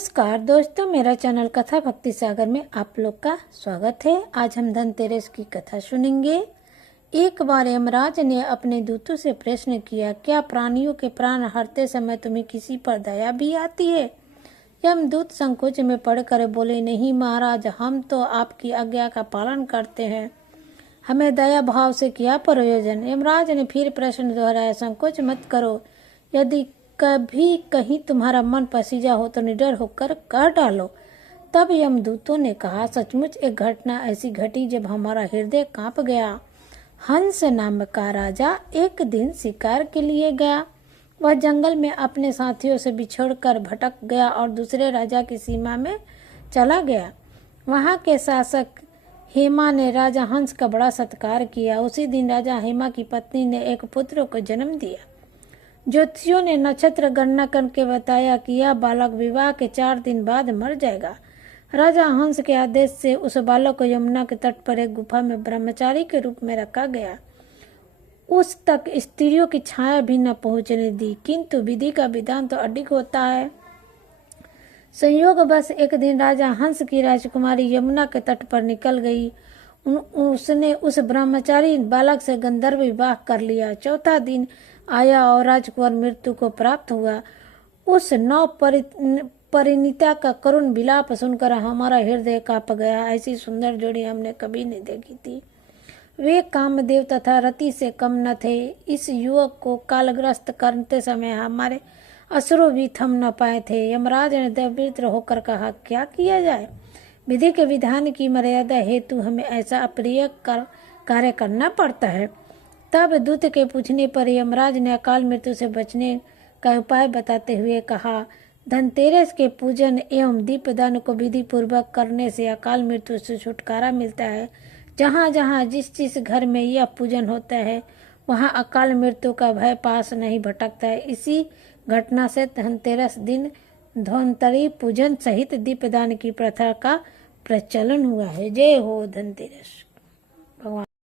नमस्कार दोस्तों, मेरा चैनल कथा भक्ति सागर में आप लोग का स्वागत है। आज हम धनतेरस की कथा सुनेंगे। एक बार यमराज ने अपने दूतों से प्रश्न किया, क्या प्राणियों के प्राण हरते समय तुम्हें किसी पर दया भी आती है? यमदूत संकोच में पड़कर बोले, नहीं महाराज, हम तो आपकी आज्ञा का पालन करते हैं, हमें दया भाव से क्या प्रयोजन। यमराज ने फिर प्रश्न दोहराया, संकोच मत करो, यदि कभी कहीं तुम्हारा मन पसीजा हो तो निडर होकर कह डालो। तब यमदूतों ने कहा, सचमुच एक घटना ऐसी घटी जब हमारा हृदय कांप गया। हंस नाम का राजा एक दिन शिकार के लिए गया। वह जंगल में अपने साथियों से बिछोड़कर भटक गया और दूसरे राजा की सीमा में चला गया। वहां के शासक हेमा ने राजा हंस का बड़ा सत्कार किया। उसी दिन राजा हेमा की पत्नी ने एक पुत्र को जन्म दिया। ज्योतिषियों ने नक्षत्र गणना करके बताया कि यह बालक विवाह के 4 दिन बाद मर जाएगा। राजा हंस के आदेश से उस बालक को यमुना के तट पर एक गुफा में ब्रह्मचारी के रूप में रखा गया। उस तक स्त्रियों की छाया भी न पहुंचने दी, किंतु विधि का विधान तो अडिग होता है। संयोग बस एक दिन राजा हंस की राजकुमारी यमुना के तट पर निकल गई। उसने उस ब्रह्मचारी बालक से गंधर्व विवाह कर लिया। 4था दिन आया और राजकुमार मृत्यु को प्राप्त हुआ। उस नव परिणीता का करुण विलाप सुनकर हमारा हृदय कांप गया। ऐसी सुंदर जोड़ी हमने कभी नहीं देखी थी। वे कामदेव तथा रति से कम न थे। इस युवक को कालग्रस्त करते समय हमारे अश्रु भी थम न पाए थे। यमराज ने दरिद्र होकर कहा, क्या किया जाए? विधि के विधान की मर्यादा हेतु हमें ऐसा अप्रिय कार्य करना पड़ता है। तब दूत के पूछने पर यमराज ने अकाल मृत्यु से बचने का उपाय बताते हुए कहा, धनतेरस के पूजन एवं दीपदान को विधि पूर्वक करने से अकाल मृत्यु से छुटकारा मिलता है। जहाँ जहाँ जिस घर में यह पूजन होता है वहाँ अकाल मृत्यु का भय पास नहीं भटकता है। इसी घटना से धनतेरस दिन धन्वंतरि पूजन सहित दीपदान की प्रथा का प्रचलन हुआ है। जय हो धनतेरस।